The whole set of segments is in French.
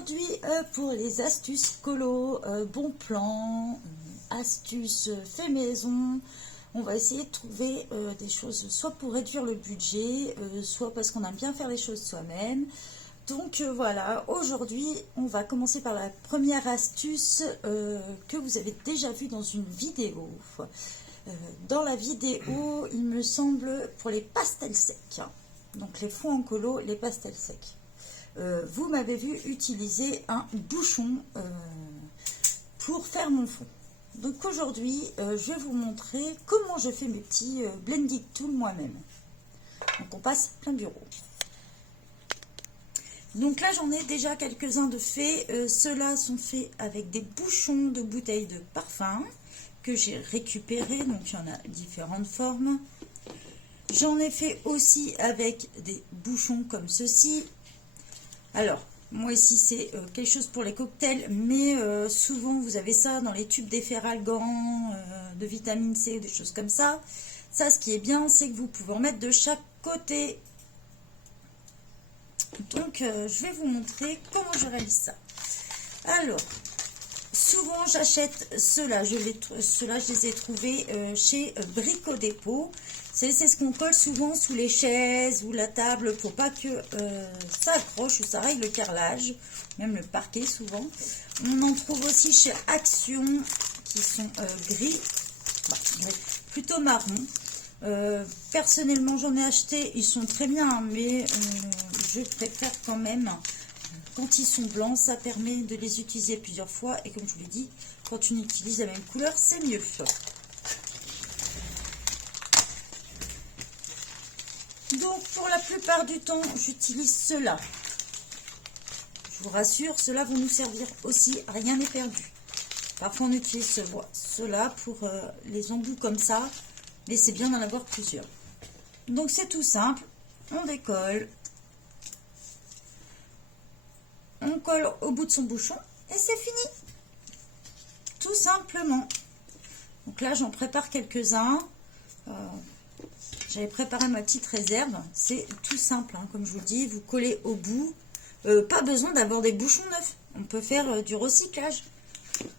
aujourd'hui, pour les astuces colo, bon plan, astuces fait maison, on va essayer de trouver des choses soit pour réduire le budget, soit parce qu'on aime bien faire les choses soi-même. Donc voilà, aujourd'hui, on va commencer par la première astuce que vous avez déjà vue dans une vidéo. Dans la vidéo, il me semble, pour les pastels secs, donc les fonds en colo, les pastels secs. Vous m'avez vu utiliser un bouchon pour faire mon fond. Donc aujourd'hui, je vais vous montrer comment je fais mes petits blending tools moi-même. Donc on passe plein bureau. Donc là, j'en ai déjà quelques-uns de faits. Ceux-là sont faits avec des bouchons de bouteilles de parfum que j'ai récupérés. Donc il y en a différentes formes. J'en ai fait aussi avec des bouchons comme ceci. Alors, moi ici, c'est quelque chose pour les cocktails, mais souvent, vous avez ça dans les tubes d'efferalgan, de vitamine C, des choses comme ça. Ça, ce qui est bien, c'est que vous pouvez en mettre de chaque côté. Donc, je vais vous montrer comment je réalise ça. Alors, souvent, j'achète ceux-là. Ceux-là, je les ai trouvés chez Brico Dépôt. C'est ce qu'on colle souvent sous les chaises ou la table pour pas que ça accroche ou ça règle le carrelage, même le parquet souvent. On en trouve aussi chez Action qui sont gris, plutôt marron. Personnellement, j'en ai acheté, ils sont très bien, mais je préfère quand même quand ils sont blancs. Ça permet de les utiliser plusieurs fois et comme je vous l'ai dit, quand on utilise la même couleur, c'est mieux. Donc, pour la plupart du temps, j'utilise ceux-là. Je vous rassure, ceux-là vont nous servir aussi. Rien n'est perdu. Parfois, on utilise ceux-là pour les embouts comme ça. Mais c'est bien d'en avoir plusieurs. Donc, c'est tout simple. On décolle. On colle au bout de son bouchon. Et c'est fini. Tout simplement. Donc là, j'en prépare quelques-uns. J'avais préparé ma petite réserve. C'est tout simple, hein, comme je vous dis. Vous collez au bout. Pas besoin d'avoir des bouchons neufs. On peut faire du recyclage.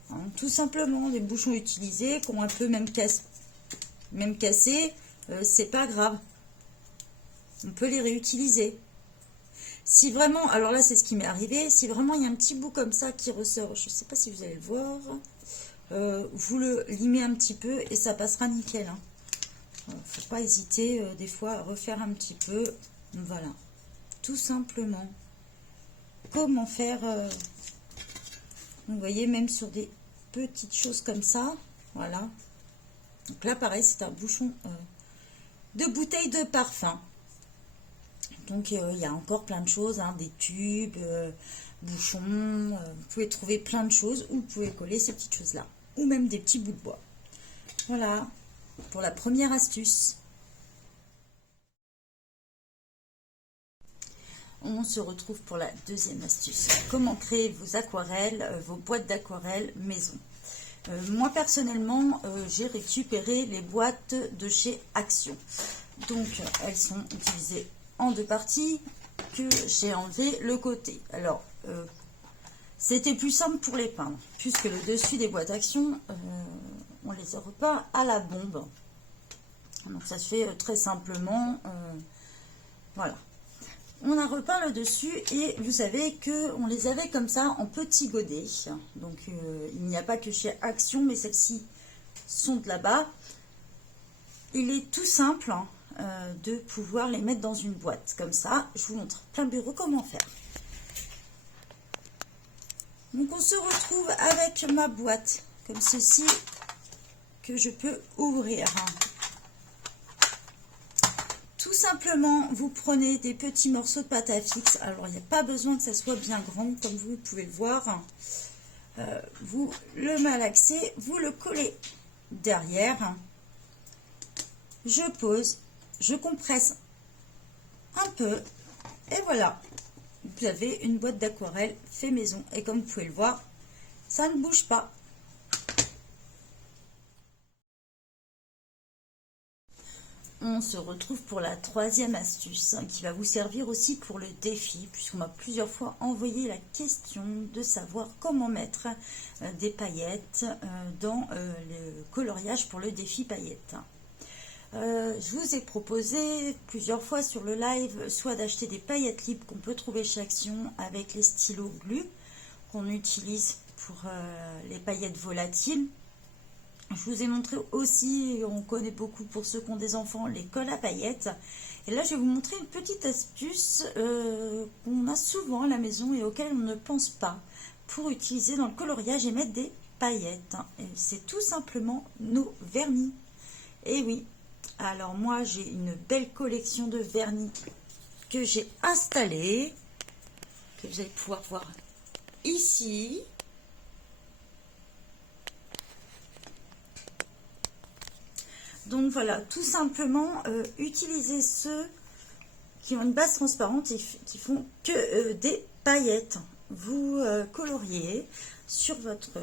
Hein, tout simplement, des bouchons utilisés, qui ont un peu même cassé. C'est pas grave. On peut les réutiliser. Si vraiment, alors là, c'est ce qui m'est arrivé. Si vraiment il y a un petit bout comme ça qui ressort, je ne sais pas si vous allez le voir. Vous le limez un petit peu et ça passera nickel. Hein. Faut pas hésiter des fois à refaire un petit peu. Voilà, tout simplement. Comment faire vous voyez, même sur des petites choses comme ça. Voilà. Donc là, pareil, c'est un bouchon de bouteille de parfum. Donc il y a encore plein de choses, hein, des tubes, bouchons. Vous pouvez trouver plein de choses où vous pouvez coller ces petites choses-là. Ou même des petits bouts de bois. Voilà. Pour la première astuce. On se retrouve pour la deuxième astuce. Comment créer vos aquarelles, vos boîtes d'aquarelles maison. Moi personnellement, j'ai récupéré les boîtes de chez Action. Donc elles sont utilisées en deux parties que j'ai enlevé le côté. Alors c'était plus simple pour les peindre puisque le dessus des boîtes Action, on les a repeints à la bombe. Donc ça se fait très simplement. Voilà. On a repeint le dessus et vous savez qu'on les avait comme ça en petits godets. Donc il n'y a pas que chez Action, mais celles-ci sont de là-bas. Il est tout simple de pouvoir les mettre dans une boîte. Comme ça, je vous montre plein bureau comment faire. Donc on se retrouve avec ma boîte comme ceci que je peux ouvrir. Tout simplement, vous prenez des petits morceaux de pâte à fixe. Alors, il n'y a pas besoin que ça soit bien grand, comme vous pouvez le voir. Vous le malaxez, vous le collez derrière. Je pose, je compresse un peu. Et voilà, vous avez une boîte d'aquarelle fait maison. Et comme vous pouvez le voir, ça ne bouge pas. on se retrouve pour la troisième astuce qui va vous servir aussi pour le défi, puisqu'on m'a plusieurs fois envoyé la question de savoir comment mettre des paillettes dans le coloriage pour le défi paillettes. Je vous ai proposé plusieurs fois sur le live soit d'acheter des paillettes libres qu'on peut trouver chez Action avec les stylos glu qu'on utilise pour les paillettes volatiles. Je vous ai montré aussi, on connaît beaucoup pour ceux qui ont des enfants, les cols à paillettes. Et là, je vais vous montrer une petite astuce qu'on a souvent à la maison et auquel on ne pense pas pour utiliser dans le coloriage et mettre des paillettes. C'est tout simplement nos vernis. Et oui, alors moi, j'ai une belle collection de vernis que j'ai installée, que vous allez pouvoir voir ici. Donc voilà, tout simplement, utilisez ceux qui ont une base transparente et qui font que des paillettes. Vous coloriez sur votre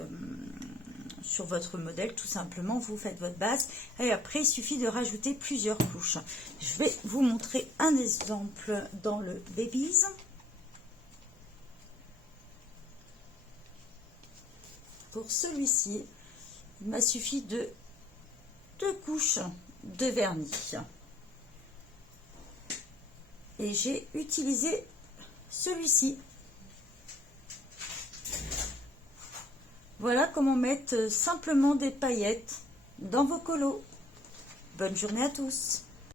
modèle, tout simplement, vous faites votre base. Et après, il suffit de rajouter plusieurs couches. Je vais vous montrer un exemple dans le Babies. Pour celui-ci, il m'a suffi de 2 couches de vernis et j'ai utilisé celui-ci. Voilà comment mettre simplement des paillettes dans vos colos. Bonne journée à tous.